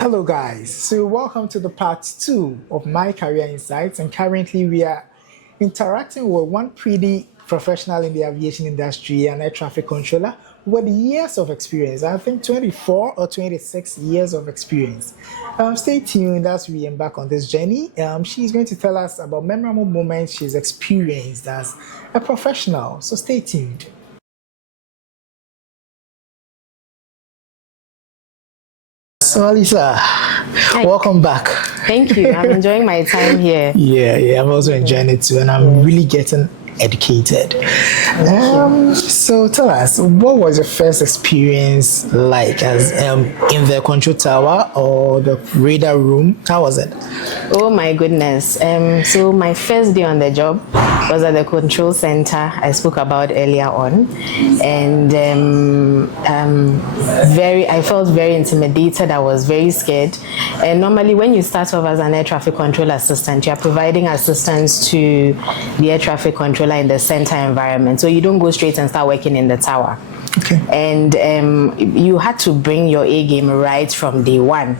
Hello, guys. So, welcome to the part two of my career insights. And currently, we are interacting with one pretty professional in the aviation industry, an air traffic controller with years of experience. I think 24 or 26 years of experience. Stay tuned as we embark on this journey. She's going to tell us about memorable moments she's experienced as a professional. So, stay tuned. So, Alisa, welcome back. Thank you. I'm enjoying my time here. Yeah, I'm also enjoying it too, and I'm really getting educated. So tell us, what was your first experience like as in the control tower or the radar room? How was it? Oh my goodness. So my first day on the job was at the control center I spoke about earlier on, and I felt very intimidated. I was very scared. And normally, when you start off as an air traffic control assistant, you are providing assistance to the air traffic controller in the center environment. So you don't go straight and start working in the tower. Okay. And you had to bring your A game right from day one.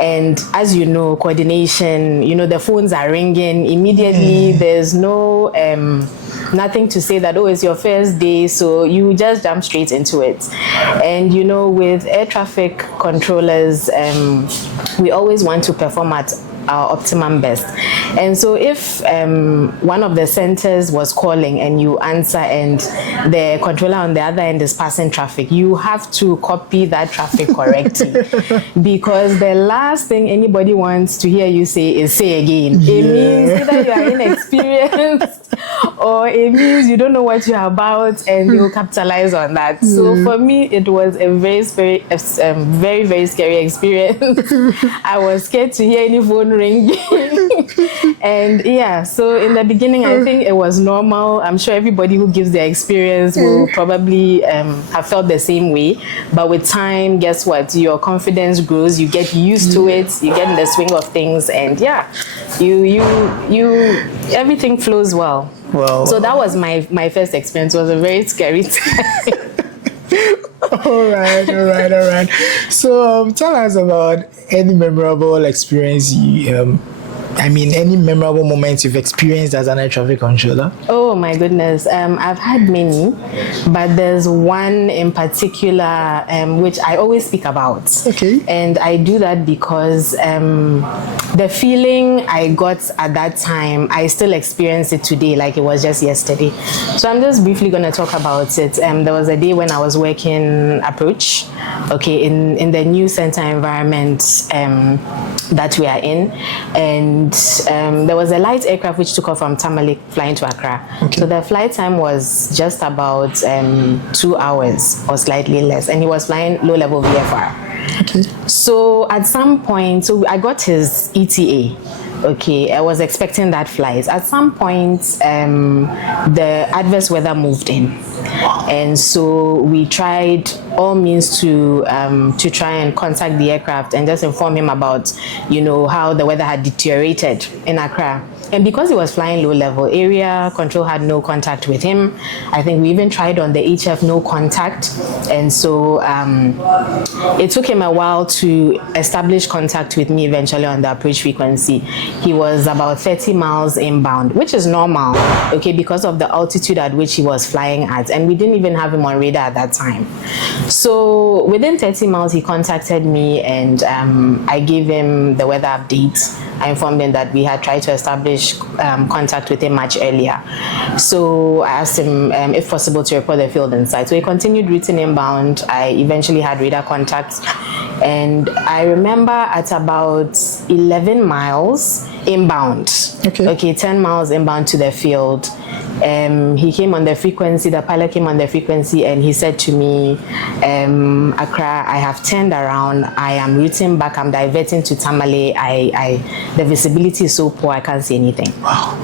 And as you know, coordination, the phones are ringing immediately. There's no nothing to say that, oh, it's your first day, so you just jump straight into it. And with air traffic controllers, we always want to perform at our optimum best. And so if one of the centers was calling and you answer and the controller on the other end is passing traffic, you have to copy that traffic correctly. Because the last thing anybody wants to hear you say is say again. It means either you are inexperienced or it means you don't know what you're about, and you'll capitalize on that. So for me, it was a very, very scary experience. I was scared to hear any phone ringing. And so in the beginning, I think it was normal. I'm sure everybody who gives their experience will probably have felt the same way. But with time, guess what? Your confidence grows. You get used to it. You get in the swing of things, and everything flows well. Well, so that was my first experience. It was a very scary time. all right. So tell us about any memorable experience any memorable moments you've experienced as an air traffic controller? Oh my goodness. I've had many, but there's one in particular which I always speak about. Okay. And I do that because the feeling I got at that time, I still experience it today like it was just yesterday. So I'm just briefly going to talk about it. There was a day when I was working approach, in the new center environment that we are in. And there was a light aircraft which took off from Tamale flying to Accra. Okay. So the flight time was just about 2 hours or slightly less, and he was flying low-level VFR. Okay. So at some point, I got his ETA. Okay, I was expecting that flight. At some point, the adverse weather moved in, and so we tried all means to try and contact the aircraft and just inform him about, how the weather had deteriorated in Accra. And because he was flying low level, area control had no contact with him. I think we even tried on the HF, no contact. And so it took him a while to establish contact with me eventually on the approach frequency. He was about 30 miles inbound, which is normal, because of the altitude at which he was flying at. And we didn't even have him on radar at that time. So within 30 miles, he contacted me, and I gave him the weather update. I informed him that we had tried to establish contact with him much earlier. So I asked him if possible to report the field insight. So he continued routing inbound. I eventually had radar contact, and I remember at about 11 miles inbound. Okay, 10 miles inbound to the field. He came on the frequency, the pilot came on the frequency, and he said to me, Accra, I have turned around, I am routing back, I'm diverting to Tamale, the visibility is so poor, I can't see anything. Wow.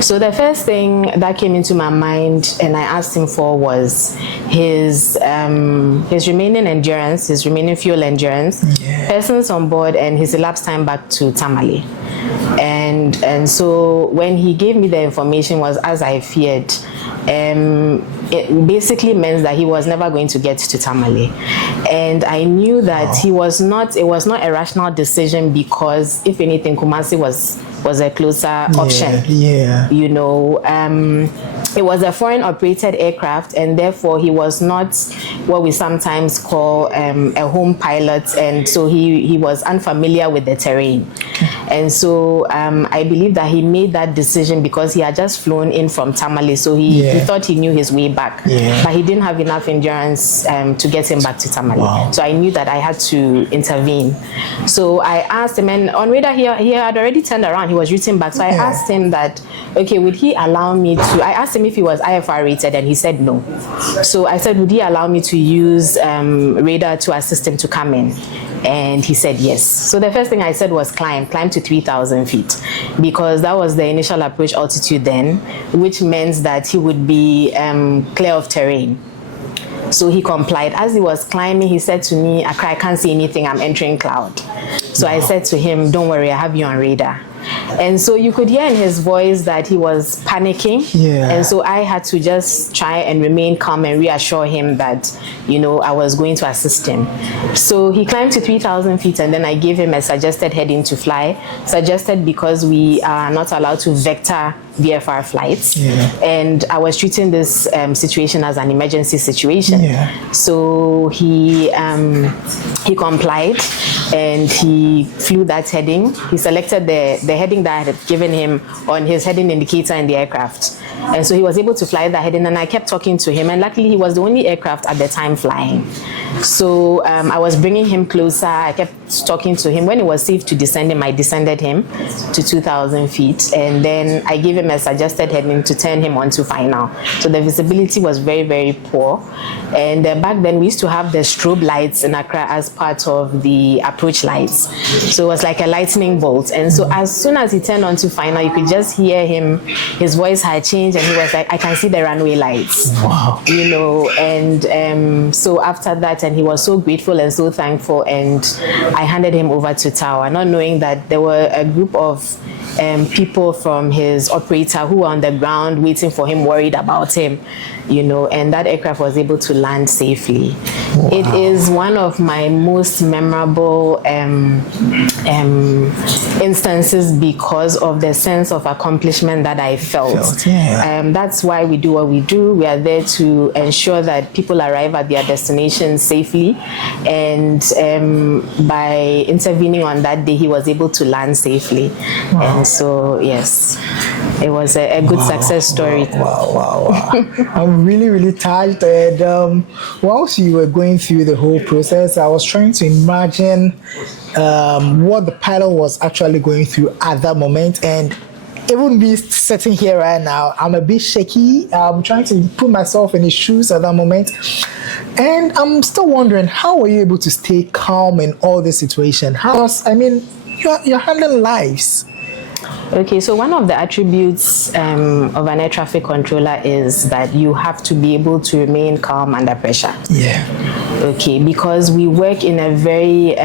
So the first thing that came into my mind and I asked him for was his remaining endurance, his remaining fuel endurance, persons on board, and his elapsed time back to Tamale. And so when he gave me the information was as I feared. it basically meant that he was never going to get to Tamale. And I knew that it was not a rational decision, because if anything, Kumasi was a closer option. Yeah. You know, it was a foreign operated aircraft, and therefore he was not what we sometimes call a home pilot, and so he was unfamiliar with the terrain. And so I believe that he made that decision because he had just flown in from Tamale, so he thought he knew his way back, but he didn't have enough endurance to get him back to Tamale. So I knew that I had to intervene. So I asked him, and on radar he had already turned around, he was routing back. So I asked him that, okay, would he allow me to, I asked him if he was IFR rated, and he said no. So I said, would he allow me to use radar to assist him to come in? And he said yes. So the first thing I said was climb to 3,000 feet, because that was the initial approach altitude then, which meant that he would be clear of terrain. So he complied. As he was climbing, he said to me, I can't see anything, I'm entering cloud. So I said to him, don't worry, I have you on radar. And so you could hear in his voice that he was panicking. And so I had to just try and remain calm and reassure him that, you know, I was going to assist him. So he climbed to 3,000 feet, and then I gave him a suggested heading to fly. Suggested because we are not allowed to vector VFR flights. And I was treating this situation as an emergency situation. So he complied, and he flew that heading. He selected the heading that I had given him on his heading indicator in the aircraft. And so he was able to fly that heading, and I kept talking to him, and luckily he was the only aircraft at the time flying. So I was bringing him closer, I kept talking to him. When it was safe to descend him, I descended him to 2,000 feet, and then I gave him a suggested heading to turn him onto final. So the visibility was very, very poor. And back then we used to have the strobe lights in Accra as part of the approach lights. So it was like a lightning bolt. And so as soon as he turned onto final, you could just hear him, his voice had changed, and he was like, I can see the runway lights. You know, and so after that, and he was so grateful and so thankful, and I handed him over to Tower, not knowing that there were a group of people from his operator who were on the ground waiting for him, worried about him, you know, and that aircraft was able to land safely. It is one of my most memorable instances because of the sense of accomplishment that I felt. That's why we do what we do. We are there to ensure that people arrive at their destination safely, and by intervening on that day, he was able to land safely. And so, yes, it was a good success story. I'm really, really touched. And whilst you were going through the whole process, I was trying to imagine what the pilot was actually going through at that moment. And even me sitting here right now, I'm a bit shaky. I'm trying to put myself in his shoes at that moment. And I'm still wondering, how were you able to stay calm in all this situation? I mean, you're handling lives. Okay, so one of the attributes of an air traffic controller is that you have to be able to remain calm under pressure. Okay, because we work in a very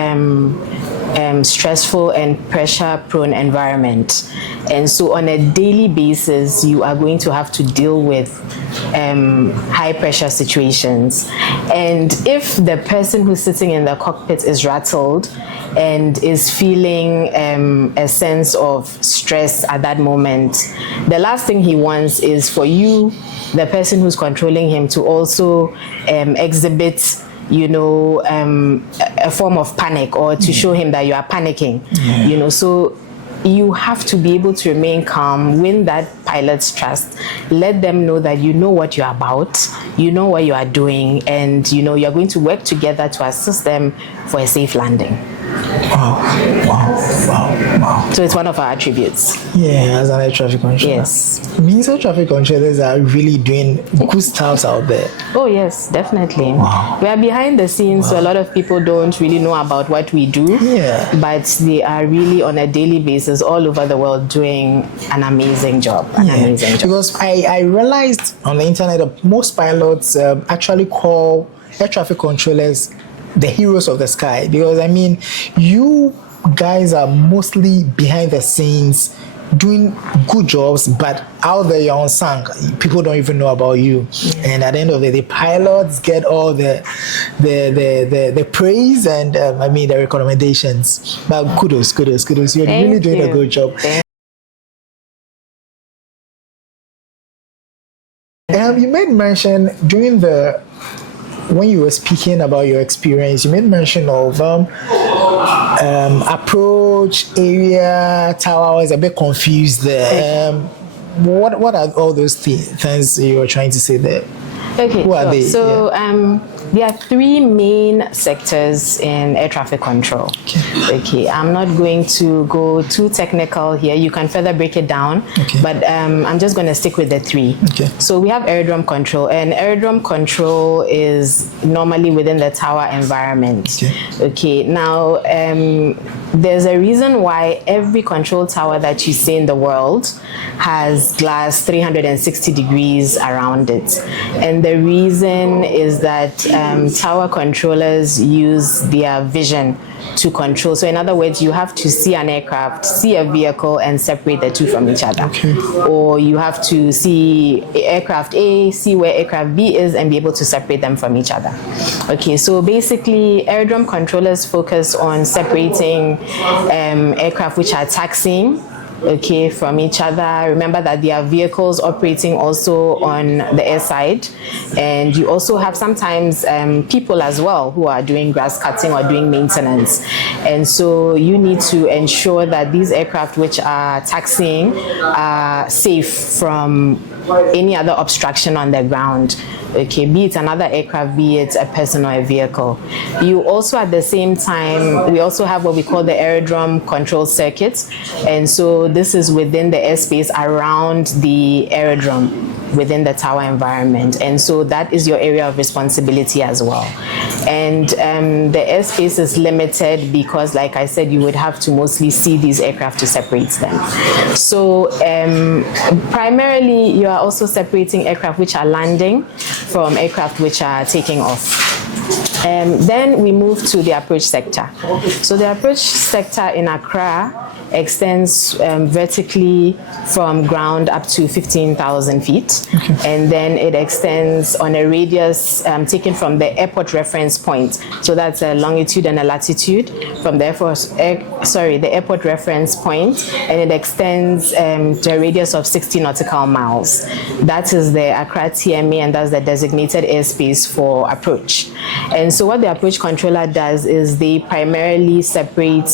stressful and pressure-prone environment. And so on a daily basis, you are going to have to deal with high-pressure situations. And if the person who's sitting in the cockpit is rattled and is feeling a sense of stress at that moment, the last thing he wants is for you, the person who's controlling him, to also exhibit, you know, a form of panic, or to show him that you are panicking, you know. So you have to be able to remain calm, win that pilot's trust, let them know that you know what you're about, you know what you are doing, and you know you're going to work together to assist them for a safe landing. So it's one of our attributes. As an air traffic controller. Yes. It means air traffic controllers are really doing good stuff out there. Oh yes, definitely. We are behind the scenes, so a lot of people don't really know about what we do. But they are really on a daily basis all over the world doing an amazing job. Because I realized on the internet that most pilots actually call air traffic controllers the heroes of the sky, because I mean, you guys are mostly behind the scenes doing good jobs, but out there you're unsung. People don't even know about you. And at the end of the day, the pilots get all the praise and the recommendations. But kudos. You're really doing a good job. You made mention when you were speaking about your experience, you made mention of approach, area, tower. I was a bit confused there. What are all those things you were trying to say there? Okay, Who are they? So there are three main sectors in air traffic control. Okay, I'm not going to go too technical here. You can further break it down, but I'm just going to stick with the three. So we have aerodrome control, and aerodrome control is normally within the tower environment. Okay, now there's a reason why every control tower that you see in the world has glass 360 degrees around it. And the reason is that tower controllers use their vision to control. So in other words, you have to see an aircraft, see a vehicle, and separate the two from each other. Or you have to see aircraft A, see where aircraft B is, and be able to separate them from each other. Okay, so basically, aerodrome controllers focus on separating aircraft which are taxiing from each other. Remember that there are vehicles operating also on the air side, and you also have sometimes people as well who are doing grass cutting or doing maintenance. And so you need to ensure that these aircraft which are taxiing are safe from any other obstruction on the ground. Okay, be it another aircraft, be it a person or a vehicle. You also, at the same time, we also have what we call the aerodrome control circuit. And so this is within the airspace around the aerodrome, within the tower environment. And so that is your area of responsibility as well. And the airspace is limited because, like I said, you would have to mostly see these aircraft to separate them. So primarily, you are also separating aircraft which are landing from aircraft which are taking off. Then we move to the approach sector. So the approach sector in Accra extends vertically from ground up to 15,000 feet. And then it extends on a radius taken from the airport reference point. So that's a longitude and a latitude from the airport reference point, and it extends to a radius of 60 nautical miles. That is the Accra TMA, and that's the designated airspace for approach. And so what the approach controller does is they primarily separate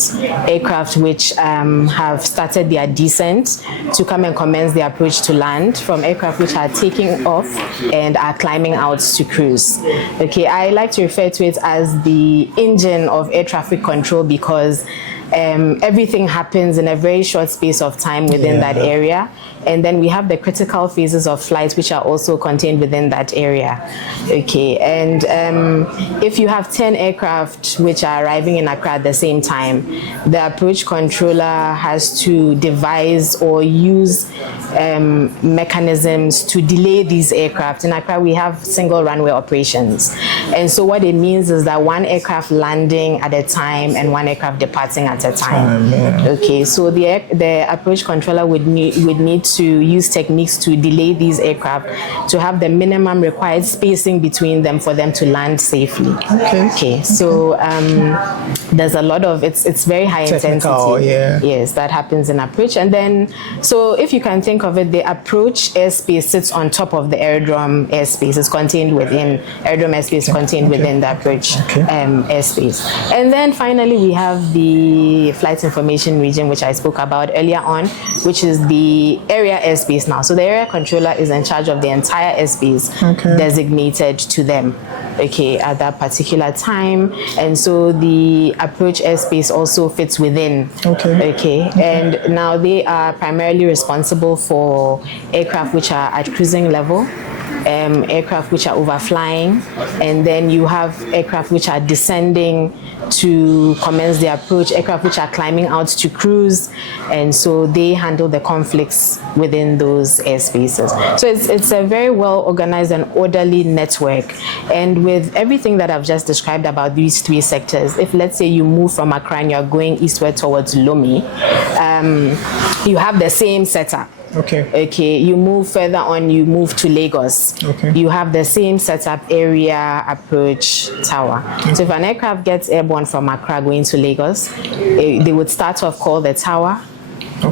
aircraft which have started their descent to come and commence the approach to land from aircraft which are taking off and are climbing out to cruise. Okay, I like to refer to it as the engine of air traffic control because everything happens in a very short space of time within that area. And then we have the critical phases of flight, which are also contained within that area. Okay, and if you have 10 aircraft which are arriving in Accra at the same time, the approach controller has to devise or use mechanisms to delay these aircraft. In Accra, we have single runway operations. And so what it means is that one aircraft landing at a time and one aircraft departing at a time. Okay, so the approach controller would need to use techniques to delay these aircraft to have the minimum required spacing between them for them to land safely. Okay, so there's a lot of it's very high technical, intensity. Yes, that happens in approach. And then, so if you can think of it, the approach airspace sits on top of the aerodrome airspace. It's contained within aerodrome airspace, contained within the approach airspace. And then finally, we have the flight information region, which I spoke about earlier on, which is the area airspace now. So the area controller is in charge of the entire airspace designated to them, at that particular time. And so the approach airspace also fits within. And now they are primarily responsible for aircraft which are at cruising level, aircraft which are overflying, and then you have aircraft which are descending to commence their approach, aircraft which are climbing out to cruise, and so they handle the conflicts within those airspaces. So it's a very well organized and orderly network, and with everything that I've just described about these three sectors, if let's say you move from Accra and you're going eastward towards Lomé, you have the same setup. Okay. You move further on, you move to Lagos. Okay. You have the same setup, area, approach, tower. Okay. So if an aircraft gets airborne from Accra going to Lagos, they would start off call the tower,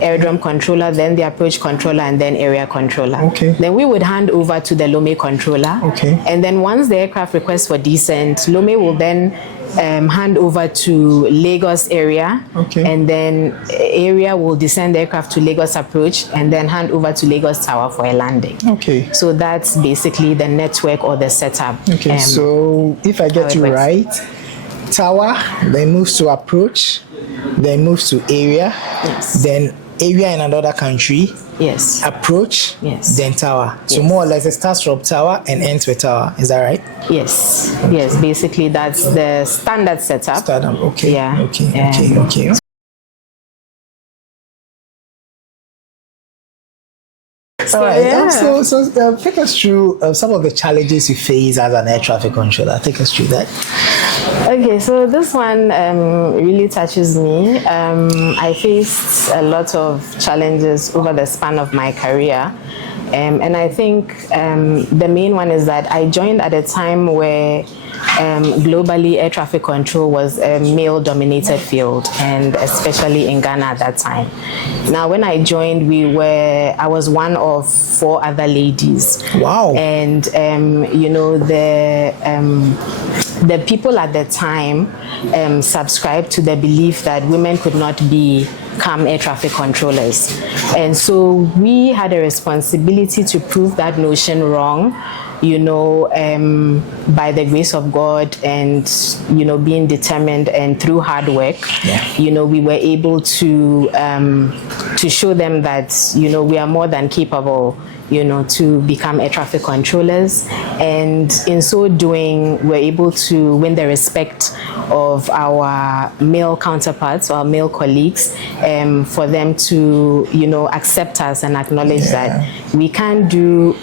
aerodrome controller, then the approach controller, and then area controller. Okay. Then we would hand over to the Lomé controller. Okay. And then once the aircraft requests for descent, Lomé will then hand over to Lagos area, and then area will descend the aircraft to Lagos approach and then hand over to Lagos tower for a landing. Okay. So that's basically the network or the setup. Okay. So if I get you right, tower then moves to approach, then moves to area, then area in another country, approach, then tower. So more or less it starts from tower and ends with tower. Is that right? Yes. Basically that's the standard setup. Okay. Yeah. Okay. All right. So take us through some of the challenges you face as an air traffic controller. Take us through that. Okay, so this one really touches me. I faced a lot of challenges over the span of my career. And I think the main one is that I joined at a time where globally air traffic control was a male-dominated field, and especially in Ghana at that time. Now, when I joined, I was one of 4 other ladies. Wow! And the people at the time subscribed to the belief that women could not become air traffic controllers, and so we had a responsibility to prove that notion wrong. By the grace of God and, being determined and through hard work, we were able to show them that, we are more than capable, to become air traffic controllers. And in so doing, we're able to win the respect of our male counterparts, our male colleagues, for them to, accept us and acknowledge that we can do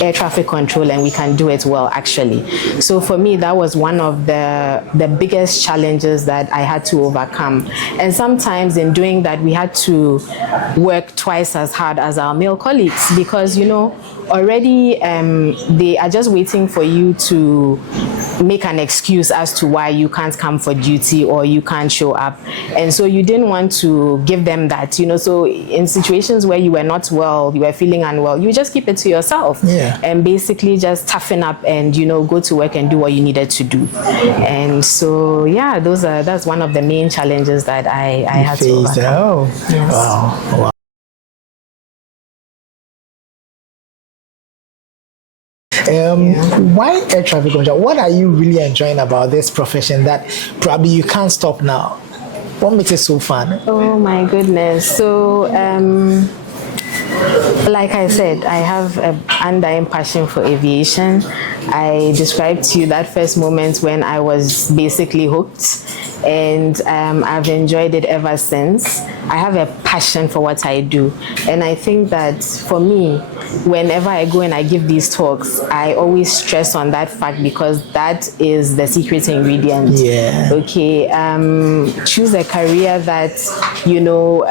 air traffic control and we can do it well, actually. So for me, that was one of the biggest challenges that I had to overcome. And sometimes in doing that, we had to work twice as hard as our male colleagues because, already they are just waiting for you to make an excuse as to why you can't come for duty or you can't show up. And so you didn't want to give them that, so in situations where you were not well, you were feeling unwell, you just keep it to yourself and basically just toughen up and, go to work and do what you needed to do. And so, that's one of the main challenges that I had to overcome. Wow. Why air traffic control? What are you really enjoying about this profession that probably you can't stop now? What makes it so fun? Oh my goodness. So, like I said, I have an undying passion for aviation. I described to you that first moment when I was basically hooked, and I've enjoyed it ever since. I have a passion for what I do, and I think that for me, whenever I go and I give these talks, I always stress on that fact because that is the secret ingredient. Okay, choose a career that you're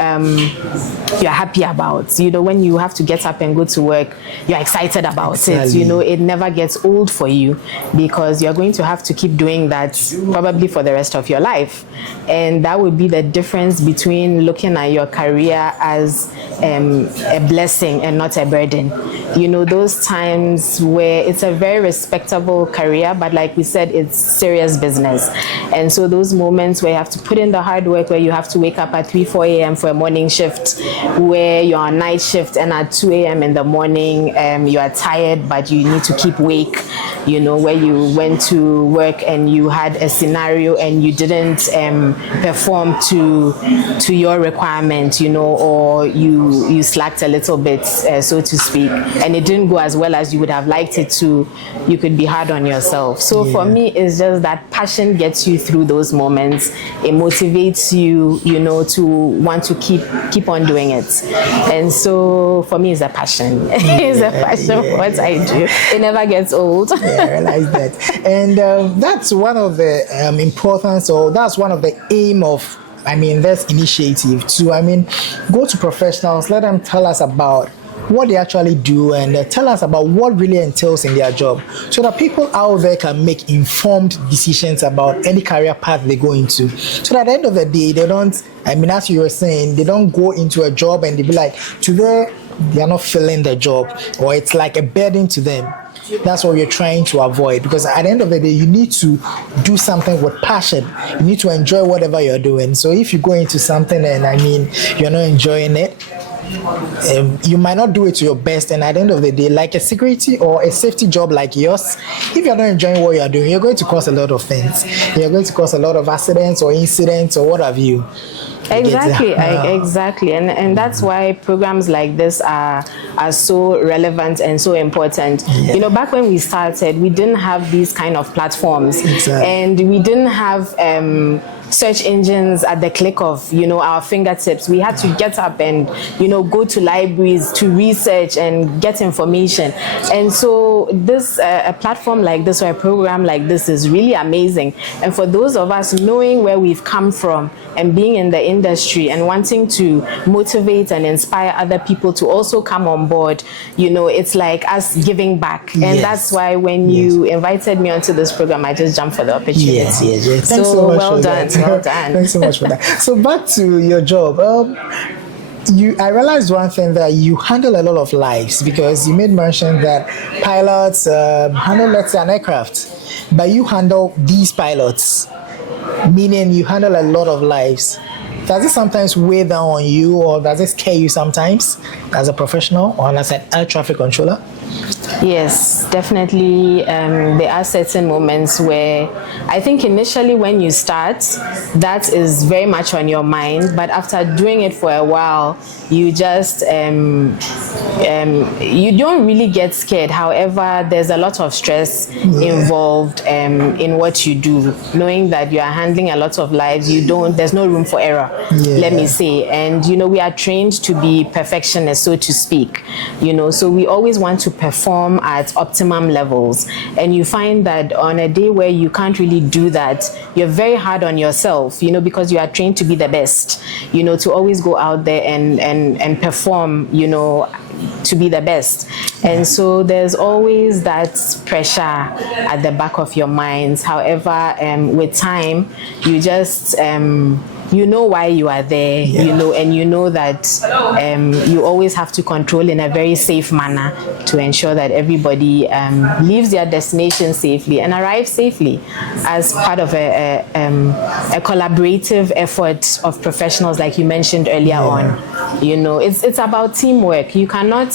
happy about. When you have to get up and go to work, you're excited about it. It never gets old for you because you're going to have to keep doing that probably for the rest of your life. And that would be the difference between looking at your career as a blessing and not a burden. Those times where it's a very respectable career, but like we said, it's serious business. And so those moments where you have to put in the hard work, where you have to wake up at 3-4 a.m. for a morning shift, where you're on night shift and at 2 a.m. in the morning, you are tired, but you need to keep awake, where you went to work and you had a scenario and you didn't perform to your requirement, or you slacked a little bit, so to speak. and it didn't go as well as you would have liked it to, you could be hard on yourself. So for me, it's just that passion gets you through those moments. It motivates you, you know, to want to keep on doing it. And so for me, it's a passion. It's a passion for what I do. It never gets old. Yeah, I realize that. And that's one of the importance, or that's one of the aim of, this initiative to, go to professionals, let them tell us about what they actually do, and tell us about what really entails in their job, so that people out there can make informed decisions about any career path they go into. So that at the end of the day, they don't, as you were saying, they don't go into a job and they be like, today they are not feeling the job, or it's like a burden to them. That's what we're trying to avoid, because at the end of the day, you need to do something with passion. You need to enjoy whatever you're doing. So if you go into something and you're not enjoying it, you might not do it to your best, and at the end of the day, like a security or a safety job like yours, if you're not enjoying what you're doing, you're going to cause a lot of things. You're going to cause a lot of accidents or incidents or what have you. Exactly, exactly, and that's why programs like this are so relevant and so important. Yeah. You know, back when we started, we didn't have these kind of platforms, exactly. And we didn't have search engines at the click of, you know, our fingertips. We had to get up and, you know, go to libraries to research and get information. And so this a platform like this, or a program like this, is really amazing. And for those of us knowing where we've come from and being in the industry and wanting to motivate and inspire other people to also come on board, you know, it's like us giving back. And that's why when you invited me onto this program, I just jumped for the opportunity. Yes. Thanks so so much well for done. that. Well done. Thanks so much for that. So back to your job. I realized one thing, that you handle a lot of lives, because you made mention that pilots handle, let's say, an aircraft, but you handle these pilots, meaning you handle a lot of lives. Does it sometimes weigh down on you, or does it scare you sometimes as a professional or as an air traffic controller? Yes, definitely. There are certain moments where I think initially when you start, that is very much on your mind, but after doing it for a while, you just you don't really get scared. However, there's a lot of stress involved in what you do, knowing that you are handling a lot of lives. There's no room for error, let me say. And you know, we are trained to be perfectionists, so to speak, you know, so we always want to perform at optimum levels. And you find that on a day where you can't really do that, you're very hard on yourself, you know, because you are trained to be the best, you know, to always go out there and perform, you know, to be the best. And so there's always that pressure at the back of your minds. However, with time, you just you know why you are there, you know, and you know that you always have to control in a very safe manner to ensure that everybody leaves their destination safely and arrives safely, as part of a collaborative effort of professionals, like you mentioned earlier on. You know, it's about teamwork. You cannot,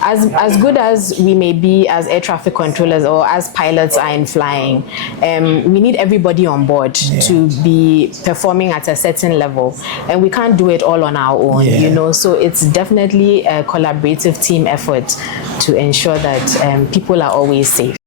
as good as we may be as air traffic controllers or as pilots are in flying, we need everybody on board to be performing at a certain level, and we can't do it all on our own, you know. So it's definitely a collaborative team effort to ensure that people are always safe.